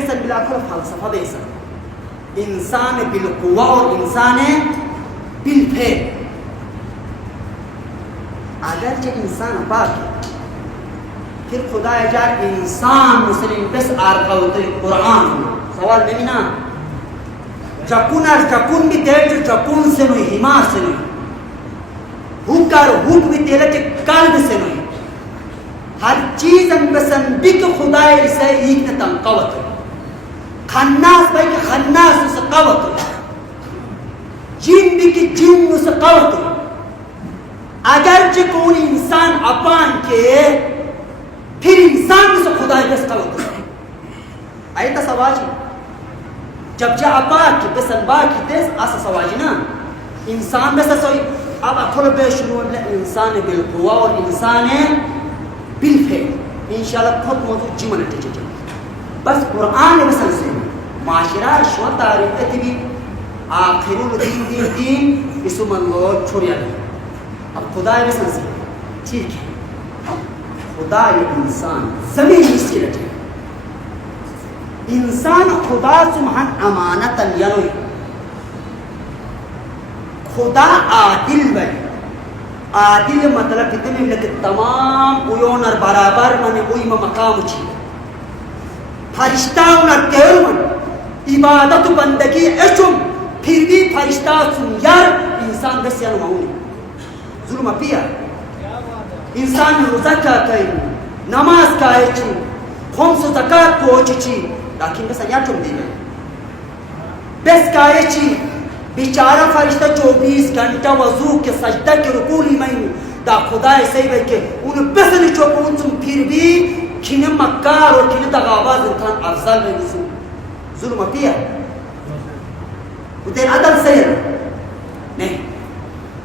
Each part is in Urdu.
انسان بلا کل فلسفہ بیسا انسان بالقوہ اور انسان بالفعل. اگرچہ انسان پاک پھر خدا جار انسان مسلم بس آرقاوتی قرآن سوال ببینا چکون ار چکون بھی تیل چکون سے نوی ہمار سے نوی حکر حک بھی تیل قلب سے نوی ہر چیز بسن بک خدا اسے ایک نتن قوت خناس بھائی کہ خناس اسے قوت جن بھی کہ جن اسے قوت اگرچہ کون انسان اپان کے پھر انسان سے خدا بس قوت آئیتا سواجی جب جا اپاک بسن باکی دیس آسا سواجی نا انسان بس سوئی اب اکھل بے شروع لے انسان بالقوہ اور انسان بالفعل انشاءاللہ خود موضوع جمعہ نتیجہ جائے بس قرآن بسن سے معاشرہ شو تاریخ اتبی آخر الدین دین اسم اللہ چھوڑیا گیا. اب خدا بسن سے ٹھیک ہے خدا انسان زمین اس کی رجے انسان خدا سمحن امانتا ینوی خدا عادل بھائی عادل مطلب اتنے لکھ تمام اویونر برابر من اوی مقام چی فرشتہ انر تیر من عبادت بندگی اشم پھر بھی فرشتہ سن یار انسان دس یعنی مہونی ظلم پیا انسان روزہ کا کئی نماز کا چی خمس و زکاة پوچی چی لیکن بس یا چم دینا بس کا چی بیچارہ فرشتہ 24 گھنٹہ وضو کے سجدہ کے رکولی میں دا خدا ایسے ہی کہ انہیں بس نہیں چوکون تم پھر بھی کھنے مکار اور کھنے دغاباز انسان افضل میں نسو ظلم پیا وہ تیر عدل صحیح نہیں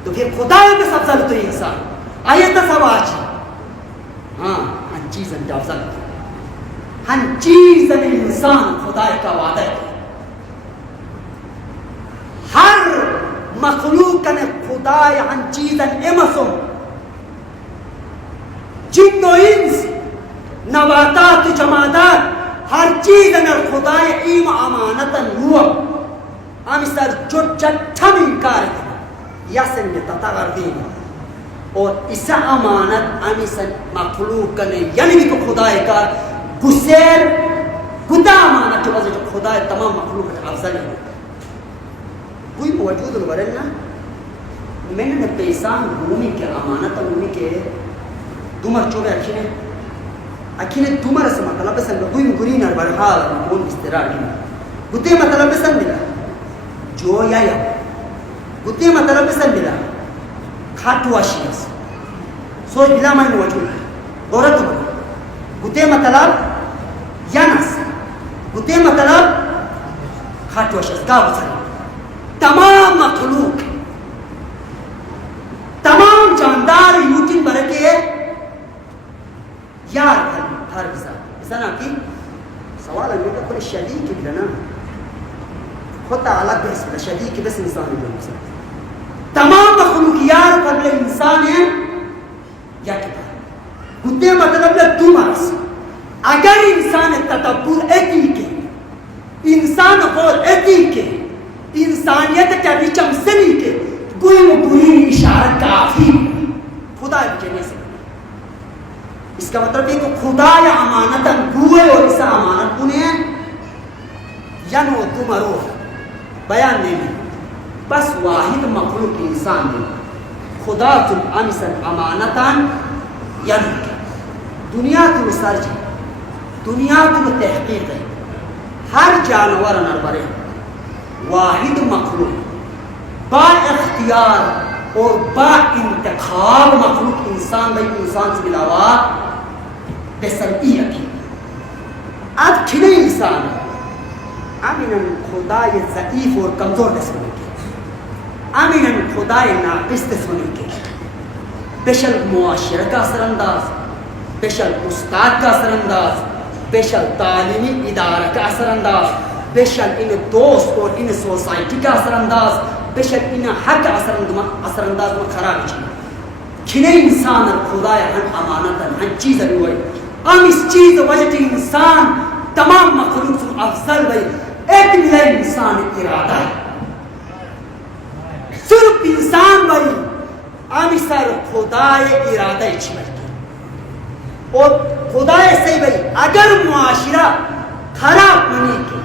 تو پھر خدا ہے بس افضل تو انسان آیت سواچی ہاں ہن چیزن جا افضل ہن چیزن انسان خدا کا وعدہ ہے ہر مخلوق نے خدا ہن چیزن امسم جن و انس نباتات جمادات ہر چیزن خدا ایم امانتا ہوا ہم سر جو جتھم انکار ہے یسن میں تطغر دین اور اس امانت ہم سر مخلوق نے یعنی بھی کہ خدا کا گسیر خدا امانت جو وجہ خدا تمام مخلوق افضل ہے کوئی موجود الورن نا میں نے پیسان رومی کے امانت رومی کے دومر چوبے اکھینے دومر سے مطلب بسن کوئی مگرین برحال مون استرار کی گتے مطلب بسن ملا جو یا گتے مطلب بسن ملا کھاتو آشیس سوچ بلا میں موجود ہے دورت گتے مطلب یانس گتے مطلب کھاتو آشیس کا بسن تمام مخلوق تمام جاندار یوٹین برکے یار ہر بسا نا کی سوال ہے کہ کوئی شدید کی لنا خود الگ بس شدید کی بس انسان ہے تمام مخلوق یار پر انسان ہے یا کہ گتے مطلب ہے تمہارس اگر انسان تدبر ایتی کے انسان غور ایتی کے انسانیت کے بیچم سنی کے کوئی مبوری اشارہ کافی خدا بجنے سے اس کا مطلب ہے کہ خدا یا امانتا گوئے اور اس امانت انہیں ینو تمہرو بیان نہیں بس واحد مخلوق انسان ہے خدا تم امسن امانتا ینو دنیا تم سرج دنیا تم تحقیق ہے ہر جانور نربرے واحد مخلوق با اختیار اور با انتخاب مخلوق انسان بھائی انسان سے علاوہ بسرعی کی اب کھلے انسان امیناً خدا یہ ضعیف اور کمزور دس ہونے کے امیناً خدا یہ ناقص دس ہونے کے بشل معاشرہ کا اثر انداز بشل استاد کا اثر انداز بشل تعلیمی ادارہ کا اثر انداز بشل ان دوست اور ان سوسائٹی کا اثر انداز بشک ان حق اثر انداز میں خراب چیز کھنے انسان خدا ہن امانتا ہن چیز ہوئی ہم اس چیز وجہ انسان تمام مخلوق سے اصل بھائی ایک ملا انسان ارادہ صرف انسان بھائی آمی سر خدای ارادہ چمل کی اور خدای سے بھائی اگر معاشرہ خراب منی کی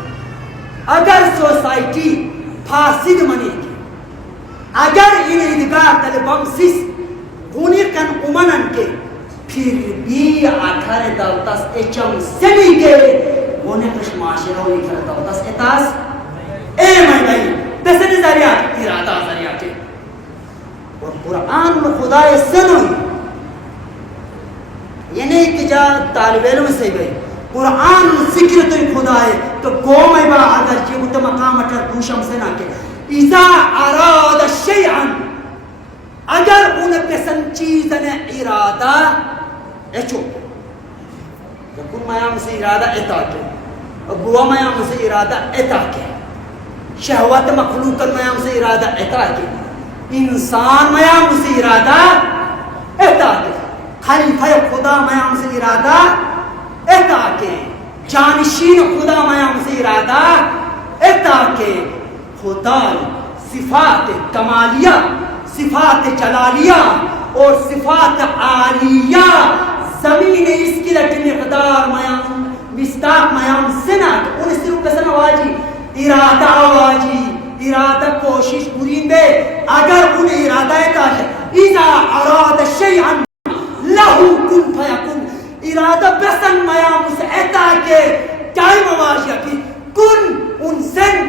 اگر سوسائٹی فاسد منی کی اگر ان ادگار طلبم سیس گونی کن امنن کے پھر بھی آخر دولتاس اچم سمی کے گونے کش معاشرہ ہوئی کر دولتاس اتاس اے میں بھائی دسنی ذریعہ ارادہ ذریعہ کے اور قرآن میں خدا سنوئی یہ نہیں کہ جا طالب علم سے گئے قرآن ذکر تو خدا ہے تو گومے با اگر جیب تو مقام اٹھر دوشم سے نہ کہ اذا اراد شیئا اگر ان پسند چیزن ارادہ اچھو کن میام سے ارادہ اتا کے ابوا میام سے ارادہ اتا کے شہوت مخلوق میام سے ارادہ اتا کے انسان میام سے ارادہ اتا کے خلیفہ خدا میام سے ارادہ اتا کے جانشین خدا میام سے ارادہ اتا کے خدا صفات کمالیہ صفات جلالیہ اور صفات عالیہ زمین اس کی لٹی مقدار میام مستاق میام سنت ان صرف کسن واجی ارادہ واجی ارادہ کوشش پوری بے اگر ان ارادہ اتا ہے اذا اراد شیئا لہو کن فیکن ارادہ بسن میام سے اتا کے ٹائم واجی کی کن ان سن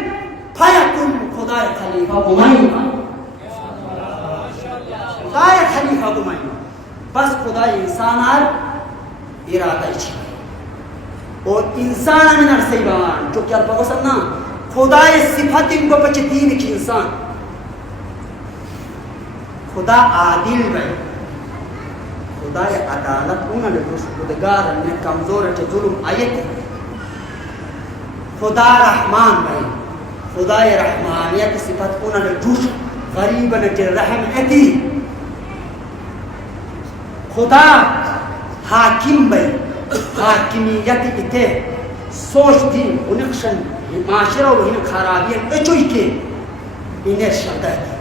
فیکن خدا خلیفہ گمائن خدا خلیفہ گمائن بس خدا انسان آر ارادہ چھے اور انسان من ارسیبان جو کیا پاکو سننا خدا صفت ان کو پچھ دین کی انسان خدا عادل بھائی خدا عدالت انہوں نے خودگار نے کمزور ہے ظلم آیت ہے خدا رحمان بھائی خدا رحمانیت صفت انہوں نے جوش غریب نجر رحم ایتی خدا حاکم بھائی حاکمیت اتے سوچ دی انکشن معاشرہ و انہیں خرابیت اچوئی کے انہیں شردہ دی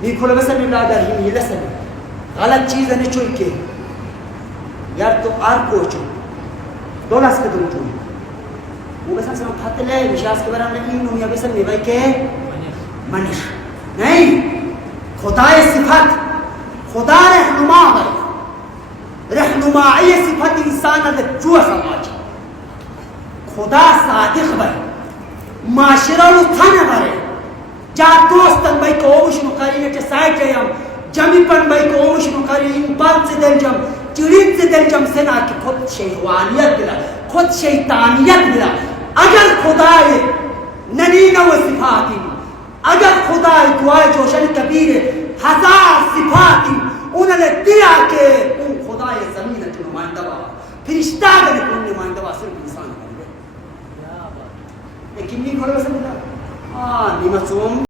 نیکھولا بسن اللہ در ہی لسن غلط چیز انہیں چوئی کے یار تو آر کوچو دولاس کے دن چوئی وہ بسن سمجھ پھت لے مشاہس کے برام نے انہوں یا بسن میں بھائی کے منش نہیں خدا صفت خدا رہنما بھائی رہنمائی صفت انسان اللہ جو سماج خدا صادق بھائی معاشرہ رو تھانے بھرے جا دوستن بھائی کو اوشنو کری نیچے سائٹ جائیم جمی پن بھائی کو اوشنو کری ان بات سے دل جم چڑین سے دل جم سنا کہ خود شیطانیت بلا خود شیطانیت بلا اگر خدا ننین و صفاتی اگر خدا دعائے جوشن کبیر ہزار صفاتی انہوں نے دیا کہ ان خدا زمین کے نمائندہ با فرشتہ گنے ان نمائندہ با صرف انسان بن گئے لیکن نہیں کھڑے بسن اللہ نیمہ سوم